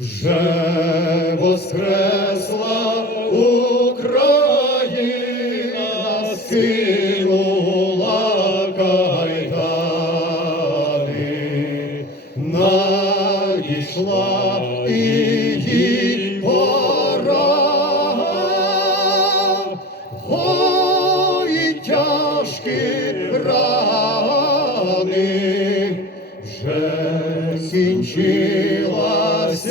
Вже воскресла Україна, скинула кайдани, надійшла її пора. Ой, тяжкі рани, вже кінчилася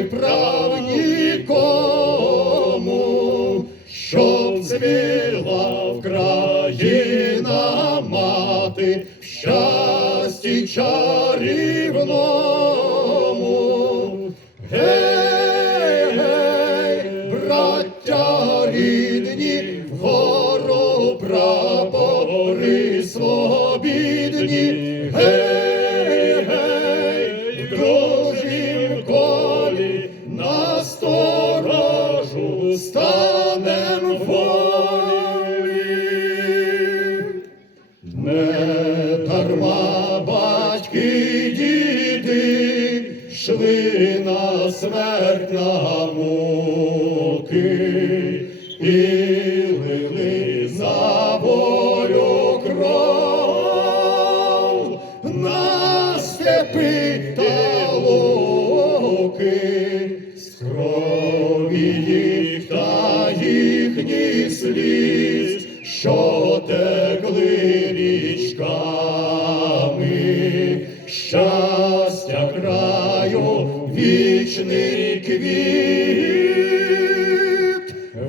наших прав нікому, щоб цвіла Вкраїна мати в щасті чарівному. Гей, гей, браття рідні, вгору прапори свобідні. Йшли на смерть на муки і лили за волю кров. На степи та луки, з крові їх та їхніх сліз, що текли квіт,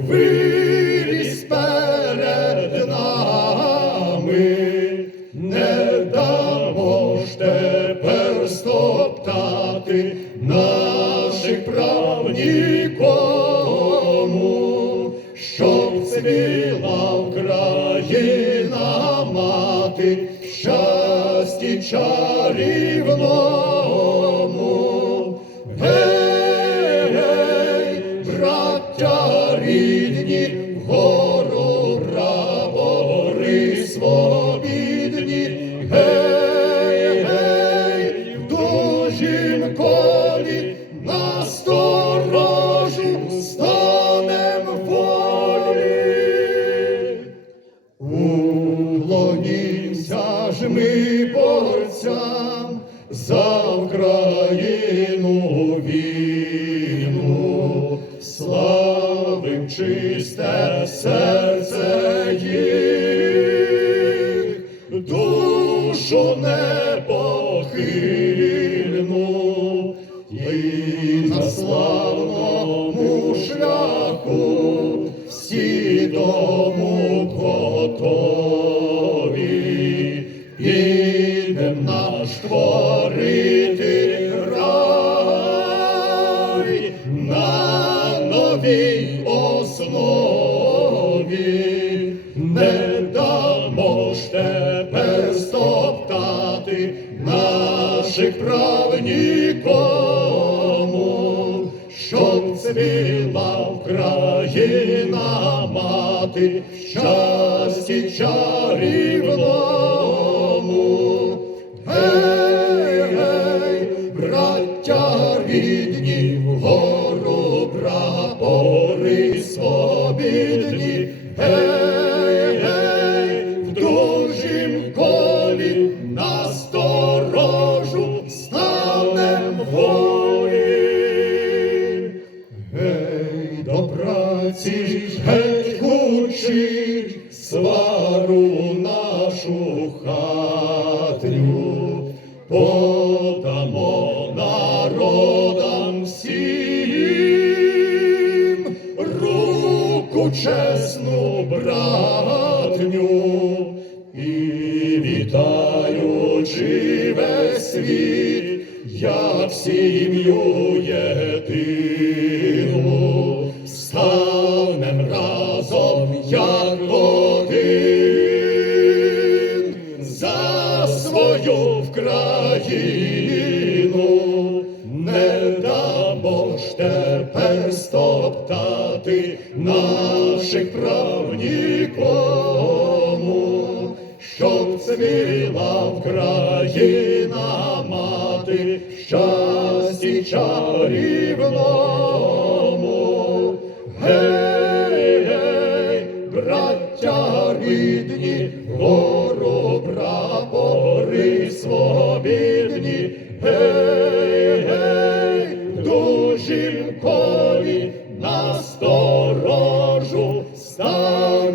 виріс перед нами, не дамо ж тепер стоптати наших прав нікому, щоб цвіла Україна мати щасті чарівному. Свобідні. Гей, гей, дужім колі на сторожу станем волі. Уклонімся ж ми борцям за Україну війну, славим чисте серце їх, підем наш творити край на новій основі, не дамо ж тепер стоптати наших прав нікому, щоб цвіла Україна мати щасті чарівному. Гей, гей, браття рідні, вгору прапори свобідні. Гей, гей, в дружім колі на сторожу станем волі. Гей, до праці геть кучить свару нашу хатню, подамо народам всім руку чесну братню. І вітаючи весь світ, як сім'ю єдину, тілу, не дамо ж тепер стоптати наших прав нікому, щоб цвіла Україна мати щасті чарівному. Гей, гей, браття рідні, дужім на сторожу стань.